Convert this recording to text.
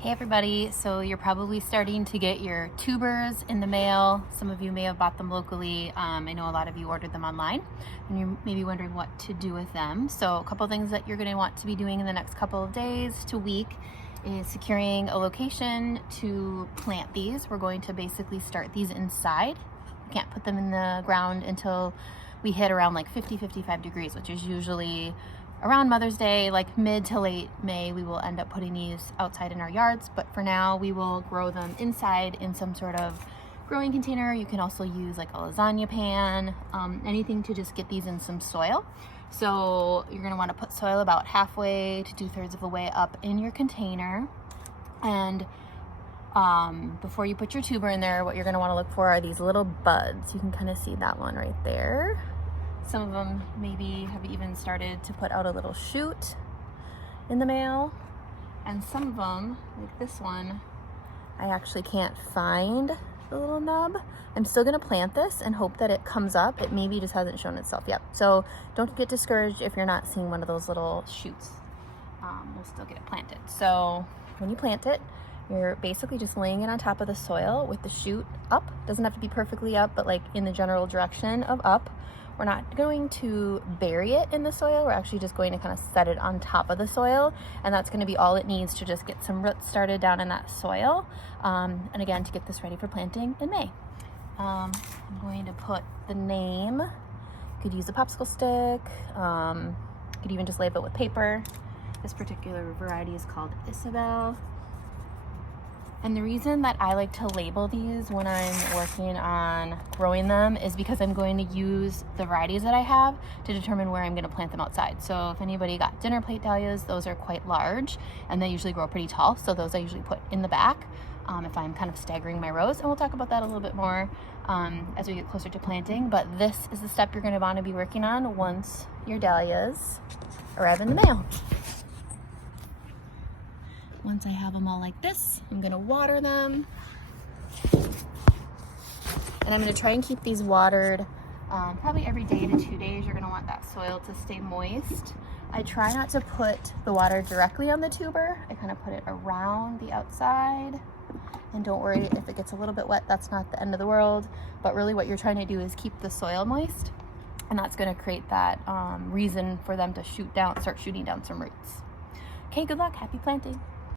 Hey everybody, so you're probably starting to get your tubers in the mail. Some of you may have bought them locally. I know a lot of you ordered them online and you're maybe wondering what to do with them. So a couple things that you're going to want to be doing in the next couple of days to week is securing a location to plant these. We're going to basically start these inside. We can't put them in the ground until we hit around like 50-55 degrees, which is usually around Mother's Day, like mid to late May. We will end up putting these outside in our yards, but for now we will grow them inside in some sort of growing container. You can also use like a lasagna pan, anything to just get these in some soil. So you're going to want to put soil about halfway to 2/3 of the way up in your container. And before you put your tuber in there, what you're going to want to look for are these little buds. You can kind of see that one right there. Some of them maybe have even started to put out a little shoot in the mail. And some of them, like this one, I actually can't find the little nub. I'm still gonna plant this and hope that it comes up. It maybe just hasn't shown itself yet. So don't get discouraged if you're not seeing one of those little shoots. We'll still get it planted. So when you plant it, you're basically just laying it on top of the soil with the shoot up. Doesn't have to be perfectly up, but like in the general direction of up. We're not going to bury it in the soil. We're actually just going to kind of set it on top of the soil. And that's going to be all it needs to just get some roots started down in that soil. And again, to get this ready for planting in May. I'm going to put the name. You could use a popsicle stick. You could even just label it with paper. This particular variety is called Isabel. And the reason that I like to label these when I'm working on growing them is because I'm going to use the varieties that I have to determine where I'm going to plant them outside. So if anybody got dinner plate dahlias, those are quite large and they usually grow pretty tall. So those I usually put in the back if I'm kind of staggering my rows. And we'll talk about that a little bit more as we get closer to planting. But this is the step you're going to want to be working on once your dahlias arrive in the mail. Once I have them all like this, I'm gonna water them. And I'm gonna try and keep these watered probably every day to 2 days. You're gonna want that soil to stay moist. I try not to put the water directly on the tuber. I kind of put it around the outside. And don't worry if it gets a little bit wet, that's not the end of the world. But really what you're trying to do is keep the soil moist. And that's gonna create that reason for them to start shooting down some roots. Okay, good luck, happy planting.